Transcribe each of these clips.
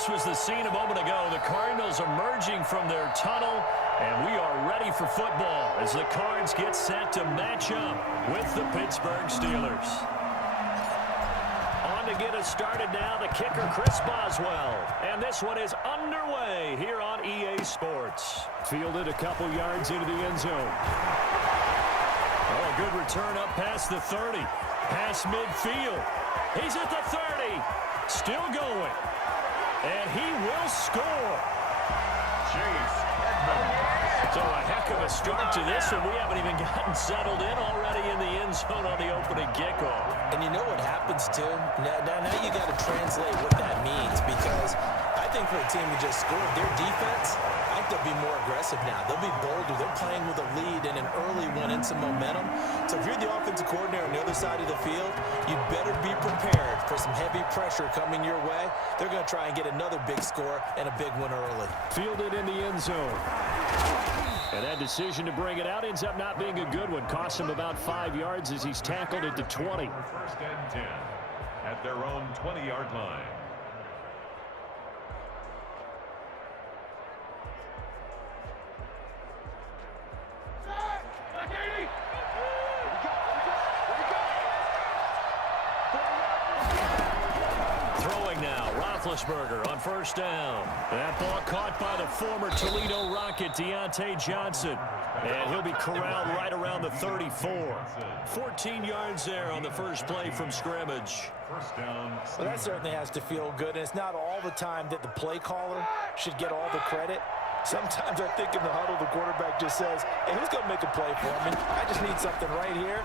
this was the scene a moment ago. The Cardinals emerging from their tunnel, and we are ready for football as the Cards get set to match up with the Pittsburgh Steelers. On to get us started now, the kicker, Chris Boswell. And this one is underway here on EA Sports. Fielded a couple yards into the end zone. Oh, a good return up past the 30. Past midfield. He's at the 30. Still going. And he will score. So a heck of a start to this one. We haven't even gotten settled in already in the end zone on the opening kickoff. And you know what happens, too? Now you got to translate what that means, because I think for a team who just scored, their defense, I think they'll be more aggressive now. They'll be bolder. They're playing with a lead and an early one and some momentum. So if you're the offensive coordinator on the other side of the field, you better be prepared for some heavy pressure coming your way. They're going to try and get another big score and a big one early. Fielded in the end zone. And that decision to bring it out ends up not being a good one. Costs him about 5 yards as he's tackled at the 20. First and 10 at their own 20-yard line. Roethlisberger on first down. That ball caught by the former Toledo Rocket, Deontay Johnson. And he'll be corralled right around the 34. 14 yards there on the first play from scrimmage. First down. Well, that certainly has to feel good. And it's not all the time that the play caller should get all the credit. Sometimes I think in the huddle, the quarterback just says, hey, who's going to make a play for me? I just need something right here.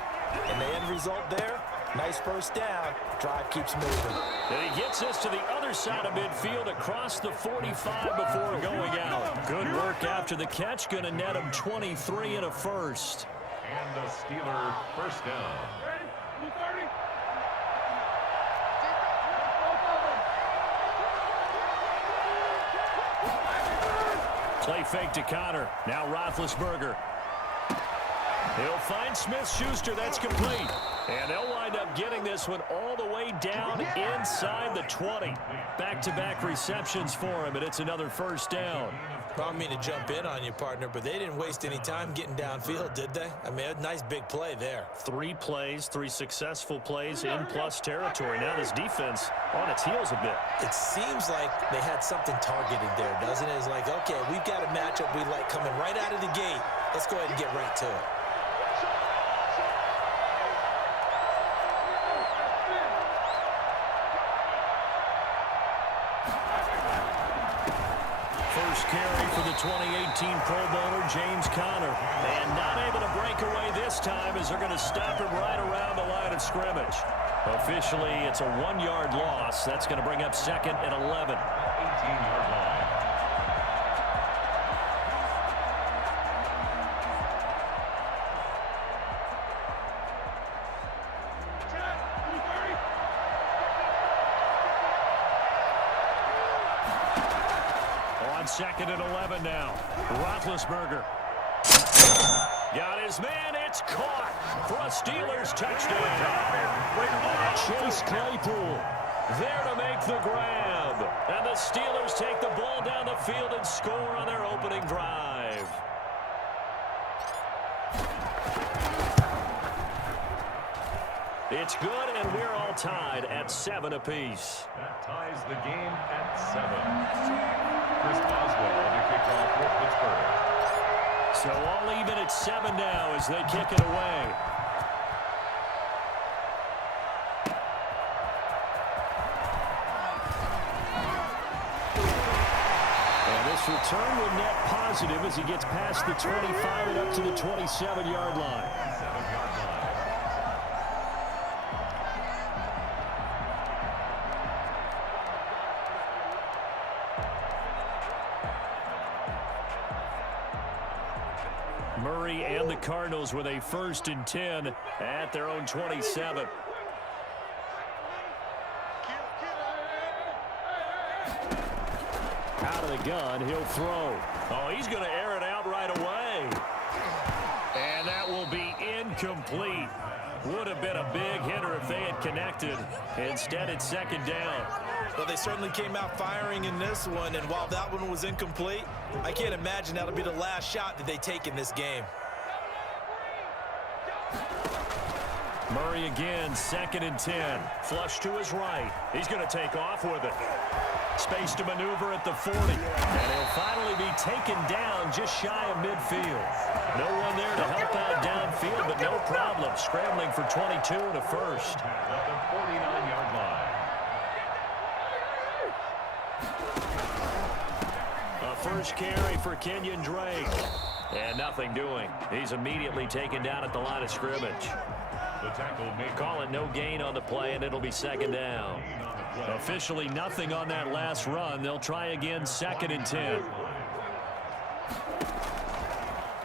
And the end result there, nice first down. Drive keeps moving. And he gets us to the other side of midfield across the 45 before going out. Good work after the catch. Going to net him 23 and a first. And the Steeler first down. Play fake to Connor. Now Roethlisberger. He'll find Smith-Schuster. That's complete. And they'll wind up getting this one all the way down inside the 20. Back-to-back receptions for him, and it's another first down. I don't mean to jump in on you, partner, but they didn't waste any time getting downfield, did they? I mean, a nice big play there. 3 plays, 3 successful plays in plus territory. Now this defense on its heels a bit. It seems like they had something targeted there, doesn't it? It's like, okay, we've got a matchup we like coming right out of the gate. Let's go ahead and get right to it. Carry for the 2018 Pro Bowler, James Conner. And not able to break away this time as they're going to stop him right around the line of scrimmage. Officially, it's a 1-yard loss. That's going to bring up second and 11. 18-yard line. Second and 11 now. Roethlisberger. Got his man. It's caught for a Steelers touchdown. Chase Claypool there to make the grab. And the Steelers take the ball down the field and score on their opening drive. It's good, and we're all tied at 7 apiece. That ties the game at 7. Chris Boswell to kick off for Pittsburgh. So all even at 7 now as they kick it away. And this return will net positive as he gets past the 25 and up to the 27-yard line. Murray and the Cardinals with a 1st and 10 at their own 27. Out of the gun, he'll throw. Oh, he's going to air it out right away. And that will be incomplete. Would have been a big hitter if they had connected. Instead, it's 2nd down. Well, they certainly came out firing in this one, and while that one was incomplete, I can't imagine that'll be the last shot that they take in this game. Murray again, 2nd and 10. Flush to his right. He's going to take off with it. Space to maneuver at the 40. And he'll finally be taken down just shy of midfield. No one there to help out downfield, but no problem. Scrambling for 22 and a first. At the 49-yard line. A first carry for Kenyon Drake. And nothing doing. He's immediately taken down at the line of scrimmage. The tackle made. Call it no gain on the play, and it'll be 2nd down. Officially nothing on that last run. They'll try again, 2nd and 10.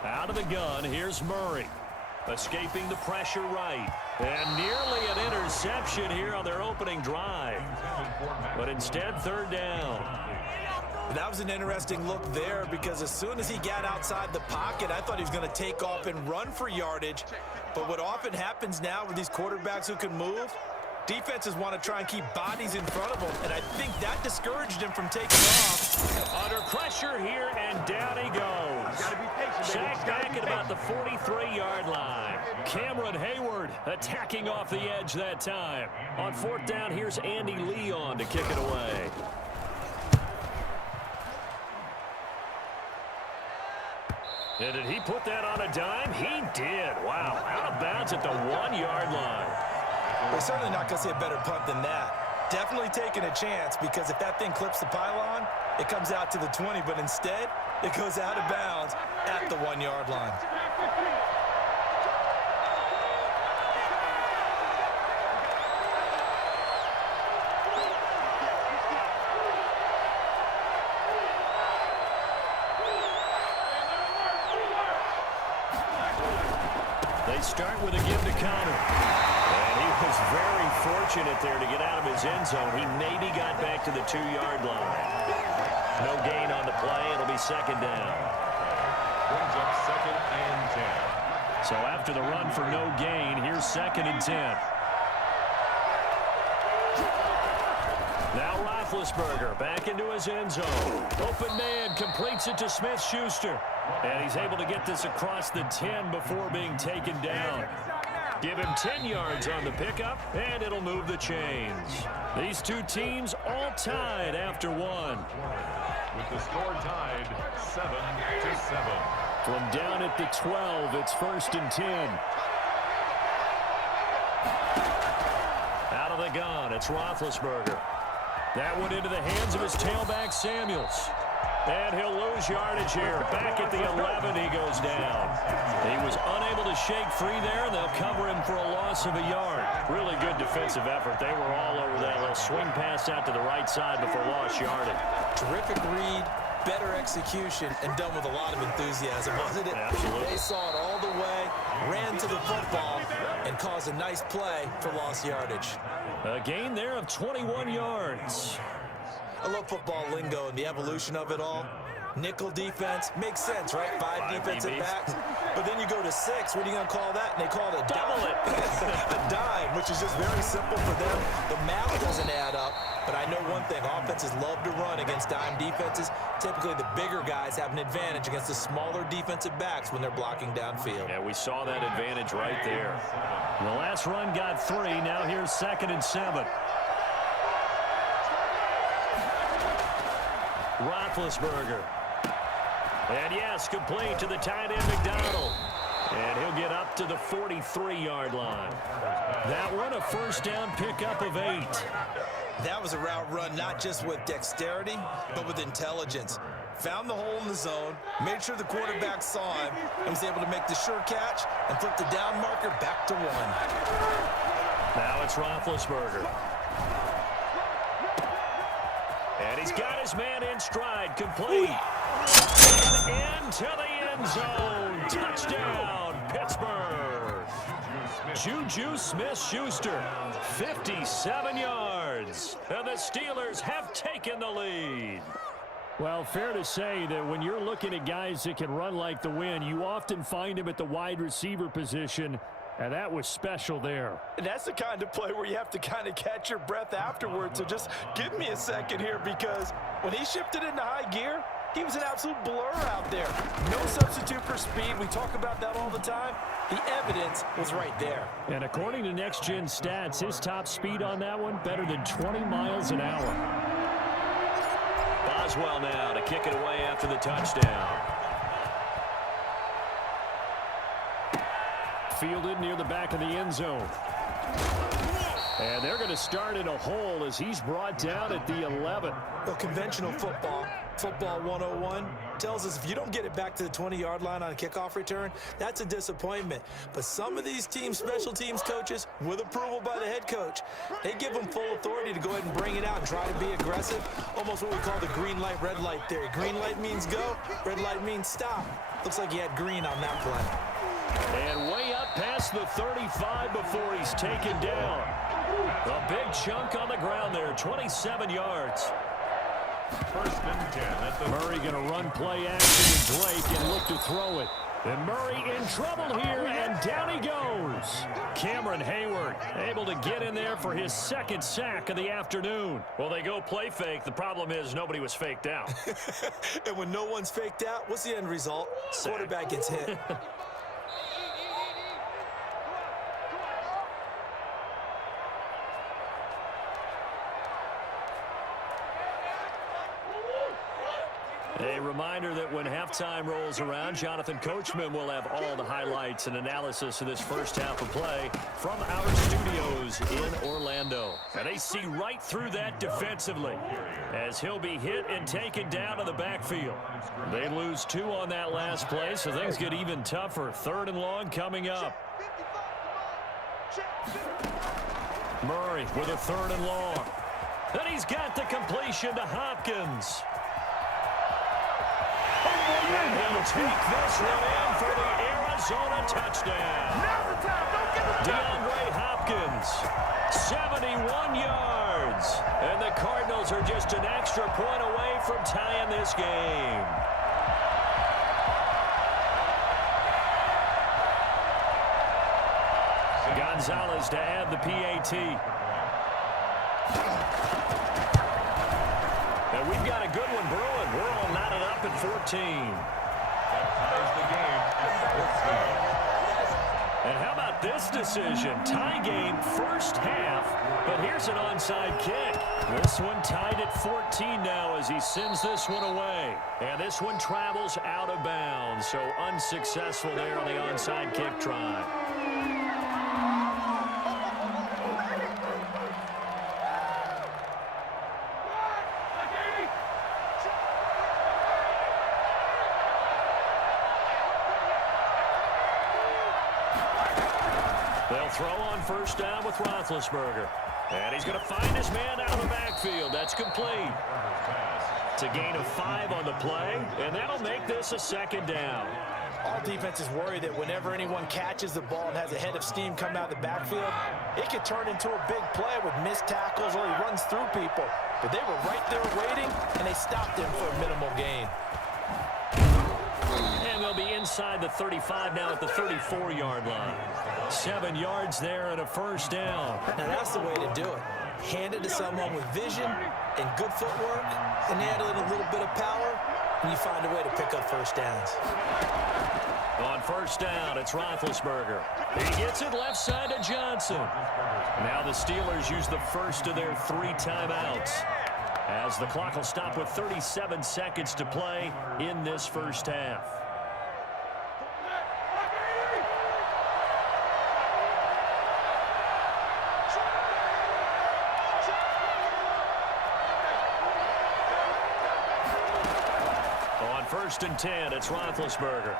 Out of the gun, here's Murray. Escaping the pressure right. And nearly an interception here on their opening drive. But instead, 3rd down. That was an interesting look there because as soon as he got outside the pocket, I thought he was going to take off and run for yardage. But what often happens now with these quarterbacks who can move, defenses want to try and keep bodies in front of them, and I think that discouraged him from taking off. Under pressure here, and down he goes. Sacked back at about the 43-yard line. Cameron Hayward attacking off the edge that time. On 4th down, here's Andy Leon to kick it away. And did he put that on a dime? He did. Wow. Out of bounds at the 1-yard line. We're certainly not going to see a better punt than that. Definitely taking a chance because if that thing clips the pylon, it comes out to the 20, but instead, it goes out of bounds at the 1-yard line. They start with a give to counter. And he was very fortunate there to get out of his end zone. He maybe got back to the 2-yard line. No gain on the play. It'll be 2nd down. Brings up 2nd and 10. So after the run for no gain, here's 2nd and 10. Now Roethlisberger back into his end zone. Open man completes it to Smith-Schuster. And he's able to get this across the 10 before being taken down. Give him 10 yards on the pickup, and it'll move the chains. These two teams all tied after one. With the score tied 7-7. From down at the 12, it's 1st and 10. Out of the gun, it's Roethlisberger. That went into the hands of his tailback, Samuels. And he'll lose yardage here. Back at the 11, he goes down. He was unable to shake free there. They'll cover him for a loss of a yard. Really good defensive effort. They were all over that little swing pass out to the right side before lost yardage. Terrific read, better execution, and done with a lot of enthusiasm, wasn't it? Absolutely. They saw it all the way, ran to the football, and caused a nice play for lost yardage. A gain there of 21 yards. I love football lingo and the evolution of it all. Nickel defense makes sense, right? Five defensive backs. But then you go to 6. What are you going to call that? And they call it a Double dime. it. A dime, which is just very simple for them. The math doesn't add up. But I know one thing. Offenses love to run against dime defenses. Typically, the bigger guys have an advantage against the smaller defensive backs when they're blocking downfield. Yeah, we saw that advantage right there. The last run got 3. Now here's 2nd and 7. Roethlisberger. And yes, complete to the tight end McDonald. And he'll get up to the 43-yard line. That one a 1st down pickup of 8. That was a route run not just with dexterity, but with intelligence. Found the hole in the zone, made sure the quarterback saw him, and was able to make the sure catch and flip the down marker back to 1. Now it's Roethlisberger. And he's got his man in stride, complete. And into the end zone. Touchdown, Pittsburgh. Juju Smith-Schuster, 57 yards. And the Steelers have taken the lead. Well, fair to say that when you're looking at guys that can run like the wind, you often find him at the wide receiver position. And that was special there. And that's the kind of play where you have to kind of catch your breath afterwards. So just give me a second here, because when he shifted into high gear, he was an absolute blur out there. No substitute for speed. We talk about that all the time. The evidence was right there. And according to Next Gen Stats, his top speed on that one, better than 20 miles an hour. Boswell now to kick it away after the touchdown. Fielded near the back of the end zone. And they're going to start in a hole as he's brought down at the 11. Well, conventional football 101, tells us if you don't get it back to the 20-yard line on a kickoff return, that's a disappointment. But some of these teams, special teams coaches, with approval by the head coach, they give them full authority to go ahead and bring it out and try to be aggressive, almost what we call the green light, red light theory. Green light means go, red light means stop. Looks like he had green on that play. And way up past the 35 before he's taken down. A big chunk on the ground there, 27 yards. First and 10 at the Murray going to run play action to Drake and look to throw it. And Murray in trouble here, and down he goes. Cameron Hayward able to get in there for his second sack of the afternoon. Well, they go play fake. The problem is nobody was faked out. And when no one's faked out, what's the end result? Sack. Quarterback gets hit. A reminder that when halftime rolls around, Jonathan Coachman will have all the highlights and analysis of this first half of play from our studios in Orlando. And they see right through that defensively as he'll be hit and taken down to the backfield. They lose 2 on that last play, so things get even tougher. 3rd and long coming up. Murray with a 3rd and long. Then he's got the completion to Hopkins. And he'll take this one in for the Arizona touchdown. DeAndre Hopkins, 71 yards. And the Cardinals are just an extra point away from tying this game. Gonzalez to add the PAT. And we've got a good one brewing. We're all knotted up at 14. that ties the game at 14. And how about this decision? Tie game first half, but here's an onside kick. This one tied at 14 now as he sends this one away. And this one travels out of bounds, so unsuccessful there on the onside kick try. They'll throw on first down with Roethlisberger. And he's going to find his man out of the backfield. That's complete. It's a gain of 5 on the play, and that'll make this a 2nd down. All defenses worry that whenever anyone catches the ball and has a head of steam come out of the backfield, it could turn into a big play with missed tackles or he runs through people. But they were right there waiting, and they stopped him for a minimal gain. And they'll be inside the 35 now at the 34-yard line. 7 yards there and a first down. Now that's the way to do it. Hand it to someone with vision and good footwork, and add in a little bit of power, and you find a way to pick up first downs. On first down, it's Roethlisberger. He gets it left side to Johnson. Now the Steelers use the first of their 3 timeouts, as the clock will stop with 37 seconds to play in this first half. On first and 10, it's Roethlisberger.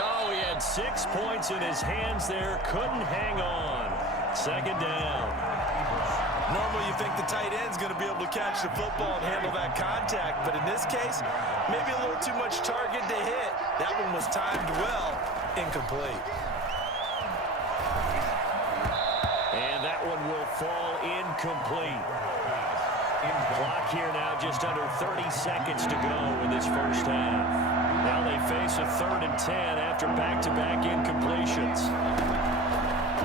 Oh, he had 6 points in his hands there. Couldn't hang on. 2nd down. Normally you think the tight end's going to be able to catch the football and handle that contact, but in this case, maybe a little too much target to hit. That one was timed well, incomplete. And that one will fall incomplete. Clock here now just under 30 seconds to go in this first half. Now they face face a 3rd and 10 after back-to-back incompletions.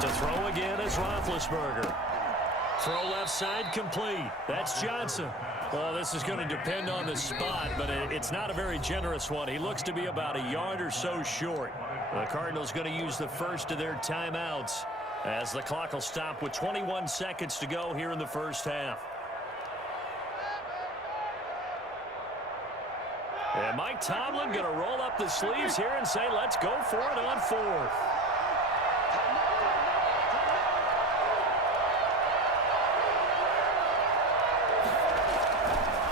To throw again is Roethlisberger. Throw left side complete. That's Johnson. Well, this is going to depend on the spot, but it's not a very generous one. He looks to be about a yard or so short. The Cardinals going to use the first of their timeouts as the clock will stop with 21 seconds to go here in the first half. And Mike Tomlin going to roll up the sleeves here and say, let's go for it on 4th.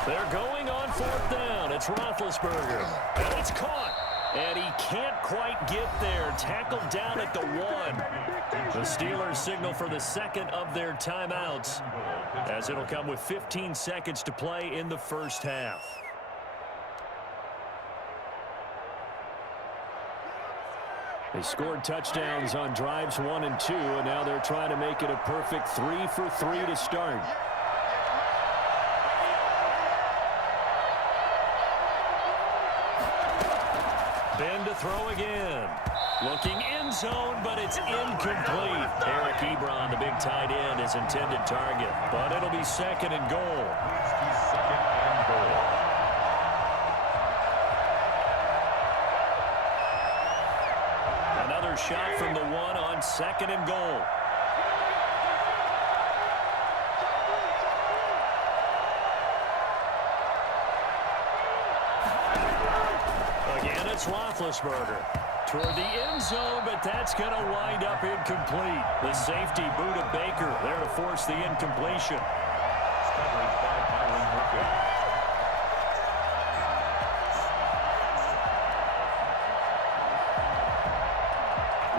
They're going on 4th down. It's Roethlisberger. And it's caught. And he can't quite get there. Tackled down at the 1. The Steelers signal for the second of their timeouts, as it'll come with 15 seconds to play in the first half. They scored touchdowns on drives 1 and 2, and now they're trying to make it a perfect 3 for 3 to start. Ben to throw again. Looking end zone, but it's incomplete. Eric Ebron, the big tight end, his intended target. But it'll be 2nd and goal. Another shot from the 1 on 2nd and goal. Again, it's Roethlisberger toward the end zone, but that's going to wind up incomplete. The safety, Buda Baker, there to force the incompletion.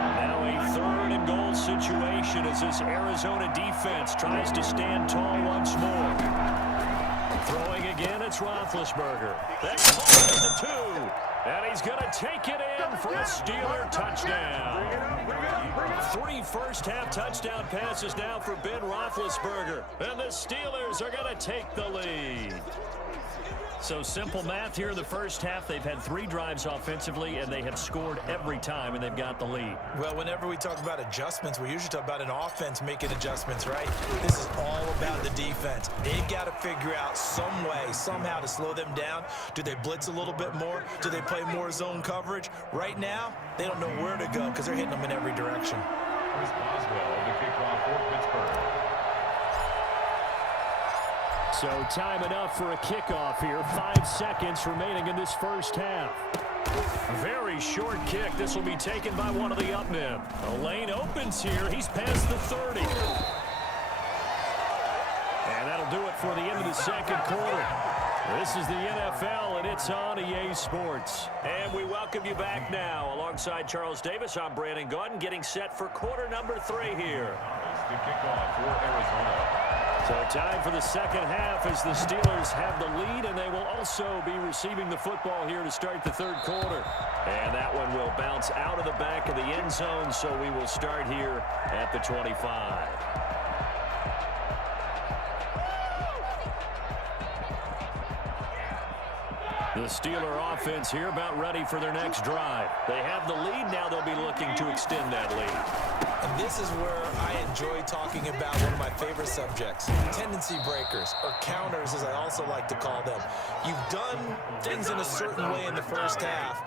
Now a 3rd and goal situation as this Arizona defense tries to stand tall once more. Throwing again, it's Roethlisberger. That's caught at the 2. And he's going to take it in for a Steeler touchdown. 3 first-half touchdown passes now for Ben Roethlisberger. And the Steelers are going to take the lead. So simple math here in the first half. They've had 3 drives offensively, and they have scored every time, and they've got the lead. Well, whenever we talk about adjustments, we usually talk about an offense making adjustments, right? This is all about the defense. They've got to figure out some way, somehow to slow them down. Do they blitz a little bit more? Do they play more zone coverage? Right now, they don't know where to go because they're hitting them in every direction. Chris Boswell to kick off for Pittsburgh. So time enough for a kickoff here. 5 seconds remaining in this first half. Very short kick. This will be taken by one of the up men. The lane opens here. He's past the 30. And that'll do it for the end of the second quarter. This is the NFL, and it's on EA Sports. And we welcome you back now. Alongside Charles Davis, I'm Brandon Gaudin, getting set for quarter number 3 here. It's the kickoff for Arizona. So time for the second half as the Steelers have the lead, and they will also be receiving the football here to start the third quarter. And that one will bounce out of the back of the end zone, so we will start here at the 25. The Steeler offense here about ready for their next drive. They have the lead. Now they'll be looking to extend that lead. And this is where I enjoy talking about one of my favorite subjects, tendency breakers, or counters as I also like to call them. You've done things in a certain way in the first half,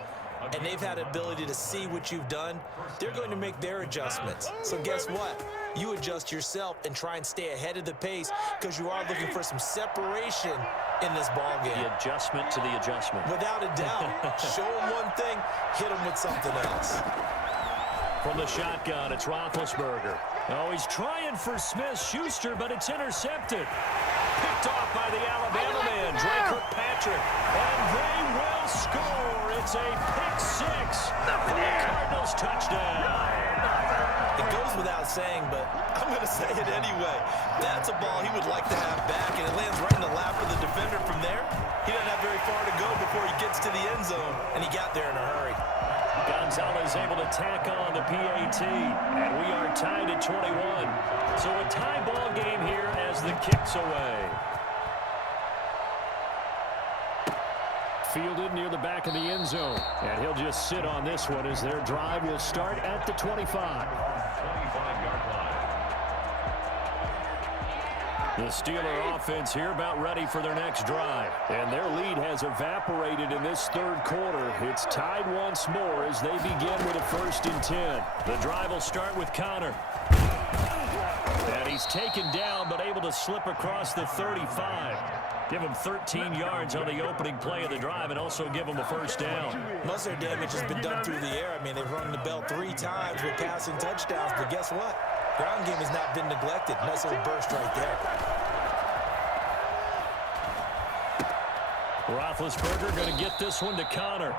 and they've had the ability to see what you've done. They're going to make their adjustments. So guess what? You adjust yourself and try and stay ahead of the pace because you are looking for some separation in this ball game. The adjustment to the adjustment. Without a doubt. Show them one thing, hit them with something else. From the shotgun, it's Roethlisberger. Oh, he's trying for Smith-Schuster, but it's intercepted. Picked off by the Alabama man, Drake Kirkpatrick. And they will score. It's a pick-6 for the Cardinals touchdown. It goes without saying, but I'm going to say it anyway. That's a ball he would like to have back, and it lands right in the lap of the defender from there. He doesn't have very far to go before he gets to the end zone, and he got there in a hurry. Gonzalez able to tack on the PAT, and we are tied at 21. So a tie ball game here as the kick's away. fielded near the back of the end zone. And he'll just sit on this one as their drive will start at the 25. 25-yard line. The Steeler offense here about ready for their next drive. And their lead has evaporated in this third quarter. It's tied once more as they begin with a 1st and 10. The drive will start with Connor. And he's taken down but able to slip across the 35. Give him 13 yards on the opening play of the drive and also give him a 1st down. Most of their damage has been done through the air. I mean, they've rung the bell 3 times with passing touchdowns, but guess what? Ground game has not been neglected. Nice little burst right there. Roethlisberger going to get this one to Connor.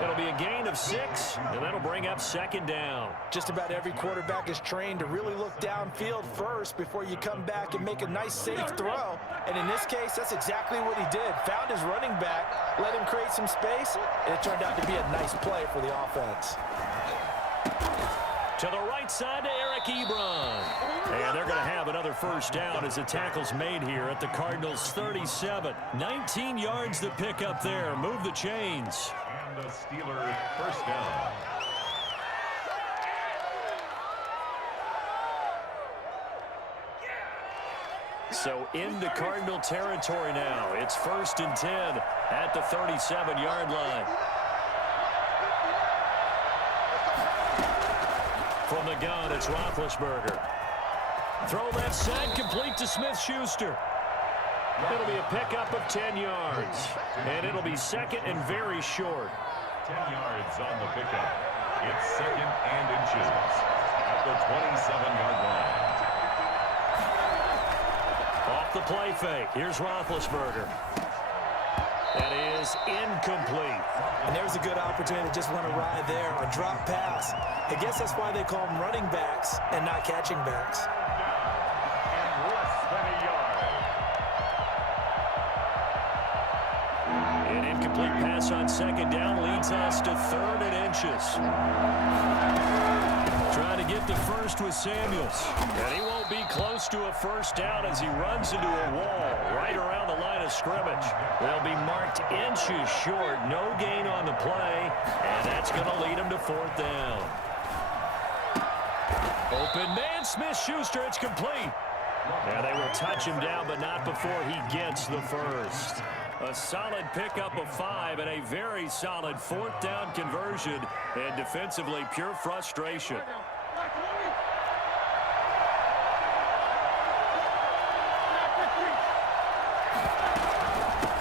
It'll be a gain of 6, and that'll bring up 2nd down. Just about every quarterback is trained to really look downfield first before you come back and make a nice, safe throw. And in this case, that's exactly what he did. Found his running back, let him create some space, and it turned out to be a nice play for the offense. To the right side to Eric Ebron. And they're going to have another 1st down as the tackle's made here at the Cardinals' 37. 19 yards to pick up there. Move the chains. And the Steelers' 1st down. So into Cardinal territory now. It's 1st and 10 at the 37-yard line. From the gun, it's Roethlisberger. Throw left side, complete to Smith-Schuster. It'll be a pickup of 10 yards. And it'll be 2nd and very short. 10 yards on the pickup. It's 2nd and inches at the 27-yard line. Off the play fake. Here's Roethlisberger. That is incomplete. And there's a good opportunity to just run a ride there, a drop pass. I guess that's why they call them running backs and not catching backs. And less than a yard. An incomplete pass on 2nd down leads us to 3rd and inches. Trying to get the 1st with Samuels. And he won't be close to a 1st down as he runs into a wall right around the line of scrimmage. They'll be marked inches short. No gain on the play. And that's going to lead him to 4th down. Open man, Smith-Schuster. It's complete. And they will touch him down, but not before he gets the 1st. A solid pickup of 5 and a very solid 4th down conversion. And defensively, pure frustration.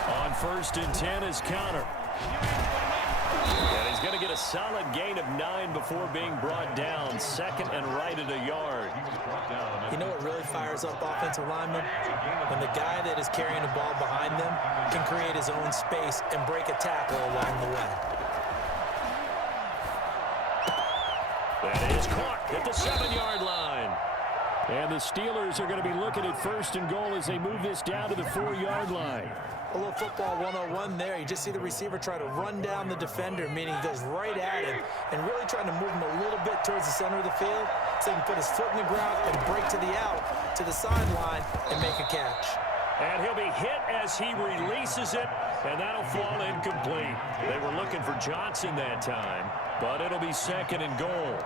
On 1st and 10 is Connor. And he's going to get a solid gain of 9 before being brought down. 2nd and right at a yard. You know what really fires up offensive linemen? When the guy that is carrying the ball behind them can create his own space and break a tackle along the way. That is caught at the 7-yard line. And the Steelers are going to be looking at 1st and goal as they move this down to the 4-yard line. A little football 101 there. You just see the receiver try to run down the defender, meaning he goes right at him and really trying to move him a little bit towards the center of the field so he can put his foot in the ground and break to the out, to the sideline, and make a catch. And he'll be hit as he releases it, and that'll fall incomplete. They were looking for Johnson that time, but it'll be 2nd and goal.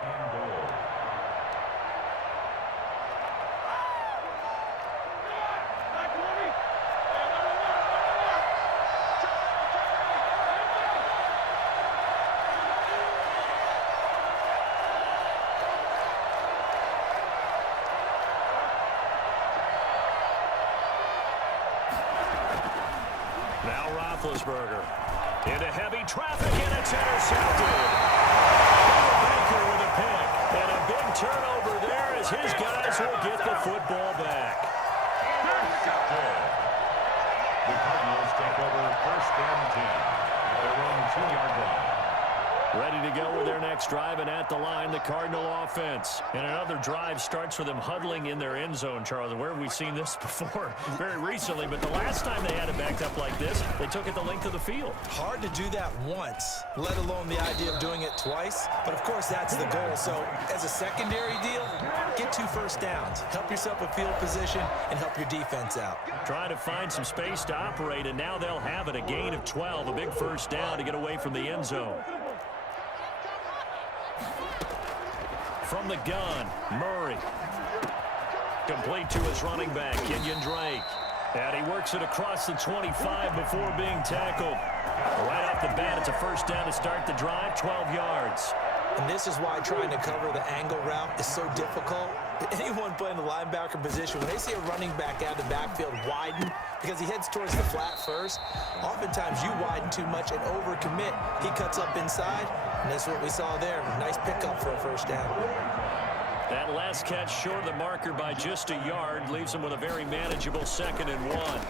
Roethlisberger into heavy traffic, and it's intercepted. Baker with a pick, and a big turnover there as his guys will get the football back. The Cardinals take over 1st and 10 at their own 2-yard line. Ready to go with their next drive, and at the line, the Cardinal offense. And another drive starts with them huddling in their end zone, Charles. Where have we seen this before? Very recently, but the last time they had it backed up like this, they took it the length of the field. Hard to do that once, let alone the idea of doing it twice. But, of course, that's the goal. So, as a secondary deal, get 2 first downs. Help yourself with field position and help your defense out. Trying to find some space to operate, and now they'll have it. A gain of 12, a big first down to get away from the end zone. From the gun, Murray. Complete to his running back, Kenyon Drake. And he works it across the 25 before being tackled. Right off the bat, it's a first down to start the drive, 12 yards. And this is why trying to cover the angle route is so difficult. Anyone playing the linebacker position, when they see a running back out of the backfield widen because he heads towards the flat first, oftentimes you widen too much and overcommit. He cuts up inside, and that's what we saw there. Nice pickup for a first down. That last catch short of the marker by just a yard leaves him with a very manageable 2nd and 1.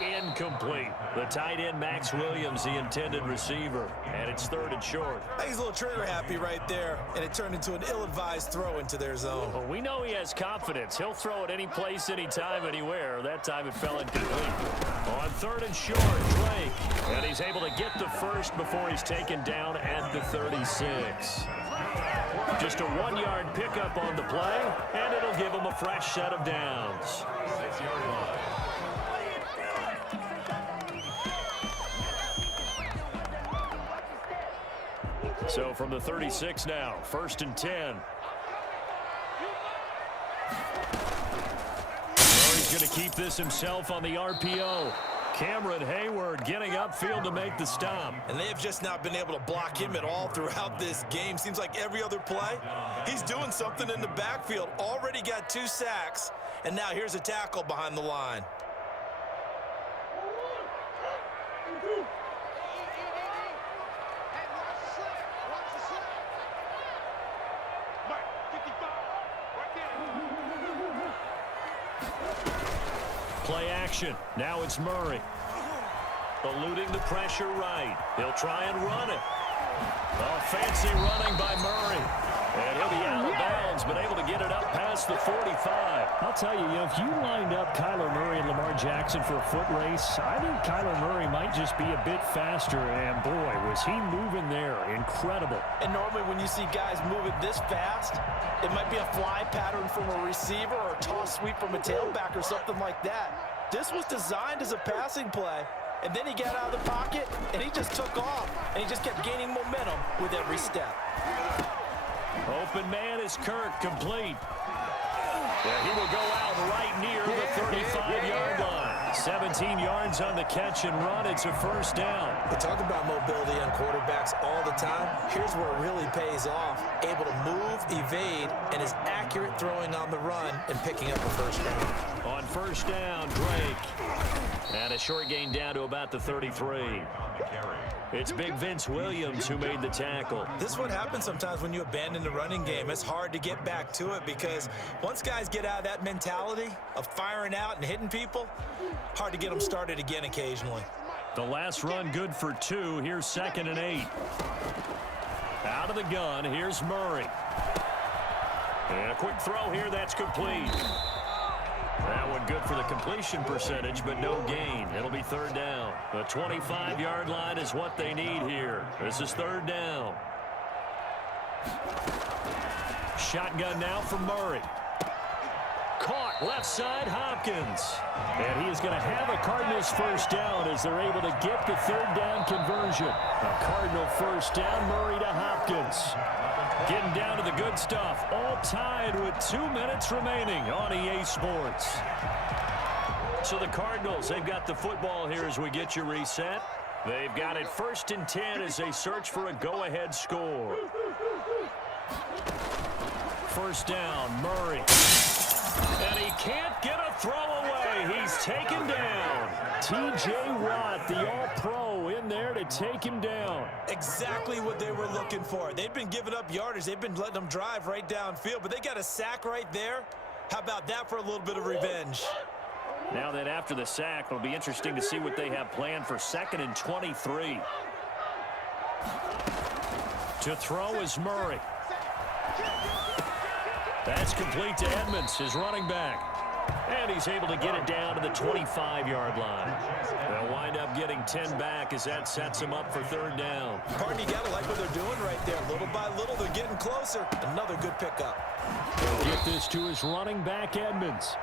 Incomplete. The tight end, Max Williams, the intended receiver. And it's 3rd and short. I think he's a little trigger happy right there, and it turned into an ill-advised throw into their zone. Well, we know he has confidence. He'll throw it any place, anytime, anywhere. That time it fell incomplete. On 3rd and short, Drake. And he's able to get the first before he's taken down at the 36. Just a 1-yard pickup on the play, and it'll give him a fresh set of downs. 6-yard line. So from the 36 now, 1st and 10. Murray's going to keep this himself on the RPO. Cameron Hayward getting upfield to make the stop. And they have just not been able to block him at all throughout this game. Seems like every other play, he's doing something in the backfield. Already got 2 sacks, and now here's a tackle behind the line. Play action. Now it's Murray. Eluding the pressure right. He'll try and run it. Oh, fancy running by Murray. And he'll be out of bounds, but able to get it up past the 45. I'll tell you, if you lined up Kyler Murray and Lamar Jackson for a foot race, I think Kyler Murray might just be a bit faster, and boy, was he moving there. Incredible. And normally when you see guys moving this fast, it might be a fly pattern from a receiver or a toss sweep from a tailback or something like that. This was designed as a passing play, and then he got out of the pocket, and he just took off, and he just kept gaining momentum with every step. Open man is Kirk, complete. Yeah, he will go out right near the 35-yard line. 17 yards on the catch and run. It's a first down. We talk about mobility on quarterbacks all the time. Here's where it really pays off. Able to move, evade, and is accurate throwing on the run and picking up a first down. On first down, Drake. And a short gain down to about the 33. It's Big Vince Williams who made the tackle. This is what happens sometimes when you abandon the running game. It's hard to get back to it because once guys get out of that mentality of firing out and hitting people, hard to get them started again occasionally. The last run good for 2. Here's 2nd and 8. Out of the gun, here's Murray. And a quick throw here, that's complete. That one good for the completion percentage, but no gain. It'll be 3rd down. The 25-yard line is what they need here. This is 3rd down. Shotgun now from Murray. Caught left side, Hopkins. And he is going to have a Cardinals first down as they're able to get the 3rd down conversion. A Cardinal first down, Murray to Hopkins. Getting down to the good stuff. All tied with 2 minutes remaining on EA Sports. So the Cardinals, they've got the football here as we get you reset. They've got it 1st and 10 as they search for a go-ahead score. First down, Murray. And he can't get a throw away. He's taken down. T.J. Watt, the All-Pro, in there to take him down. Exactly what they were looking for. They've been giving up yardage. They've been letting them drive right downfield, but they got a sack right there. How about that for a little bit of revenge? Now that after the sack, it'll be interesting to see what they have planned for 2nd and 23. To throw is Murray. That's complete to Edmonds, his running back. And he's able to get it down to the 25-yard line. They'll wind up getting 10 back as that sets him up for third down. Pardon, you got to like what they're doing right there. Little by little, they're getting closer. Another good pickup. He'll get this to his running back, Edmonds.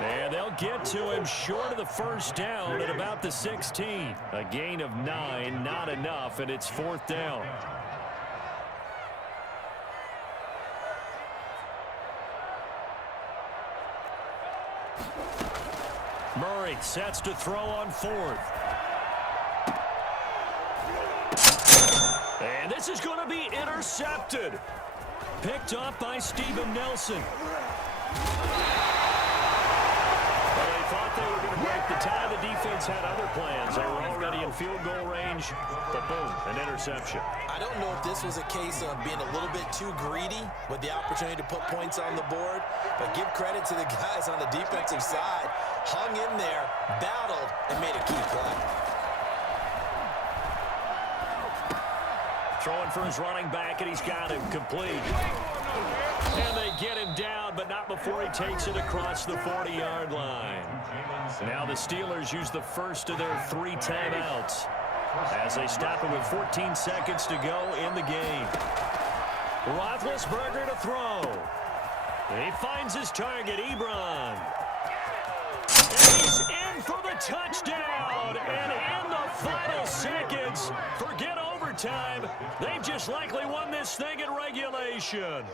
And they'll get to him short of the first down at about the 16. A gain of 9, not enough, and it's fourth down. Murray sets to throw on fourth. And this is going to be intercepted. Picked up by Steven Nelson. Well, they thought they were going to break the tie. The defense had other plans. They were already in field goal range, but boom, an interception. I don't know if this was a case of being a little bit too greedy with the opportunity to put points on the board, but give credit to the guys on the defensive side. Hung in there, battled, and made a key play. Throwing for his running back, and he's got him complete. And they get him down, but not before he takes it across the 40-yard line. Now the Steelers use the first of their 3 timeouts as they stop it with 14 seconds to go in the game. Roethlisberger to throw. He finds his target, Ebron. And he's in for the touchdown. And in the final seconds, forget overtime. They've just likely won this thing in regulation.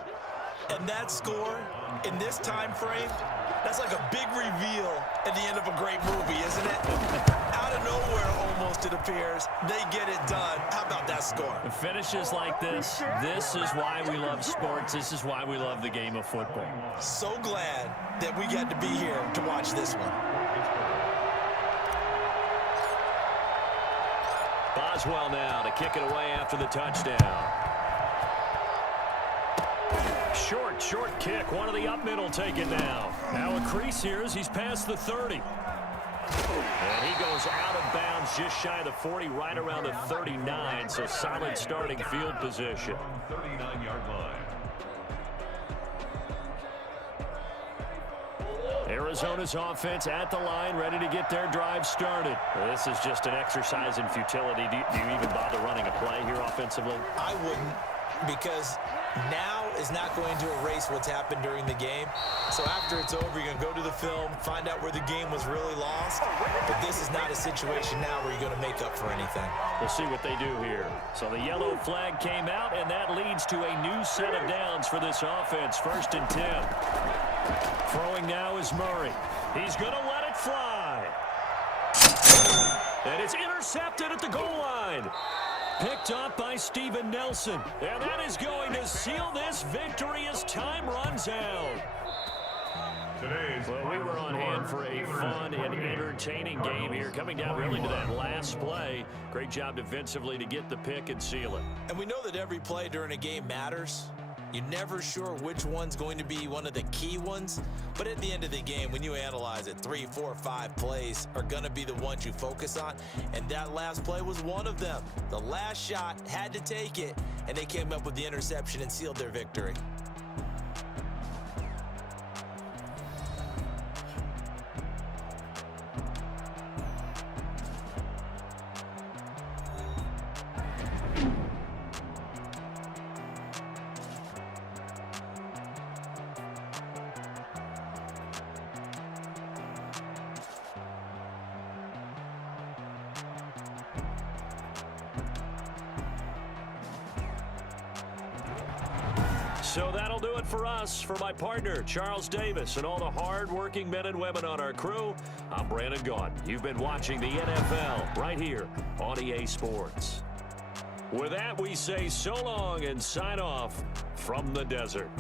And that score in this time frame, that's like a big reveal at the end of a great movie, isn't it? Out of nowhere, almost, it appears, they get it done. How about that score? Finishes like this is why we love sports. This is why we love the game of football. So glad that we got to be here to watch this one. Boswell now to kick it away after the touchdown. Short kick. One of the up middle taken now. Now a crease here as he's past the 30. And he goes out of bounds just shy of the 40, right around the 39. So solid starting field position. 39-yard line. Arizona's offense at the line, ready to get their drive started. This is just an exercise in futility. Do you even bother running a play here offensively? I wouldn't, because now is not going to erase what's happened during the game. So after it's over, you're going to go to the film, find out where the game was really lost. But this is not a situation now where you're going to make up for anything. We'll see what they do here. So the yellow flag came out, and that leads to a new set of downs for this offense. 1st and 10. Throwing now is Murray. He's going to let it fly. And it's intercepted at the goal line. Picked up by Steven Nelson. And that is going to seal this victory as time runs out. Well, we were on hand for a fun and entertaining game here, coming down really to that last play. Great job defensively to get the pick and seal it. And we know that every play during a game matters. You're never sure which one's going to be one of the key ones. But at the end of the game, when you analyze it, 3, 4, 5 plays are going to be the ones you focus on. And that last play was one of them. The last shot had to take it, and they came up with the interception and sealed their victory. So that'll do it for us. For my partner, Charles Davis, and all the hard-working men and women on our crew, I'm Brandon Gaudin. You've been watching the NFL right here on EA Sports. With that, we say so long and sign off from the desert.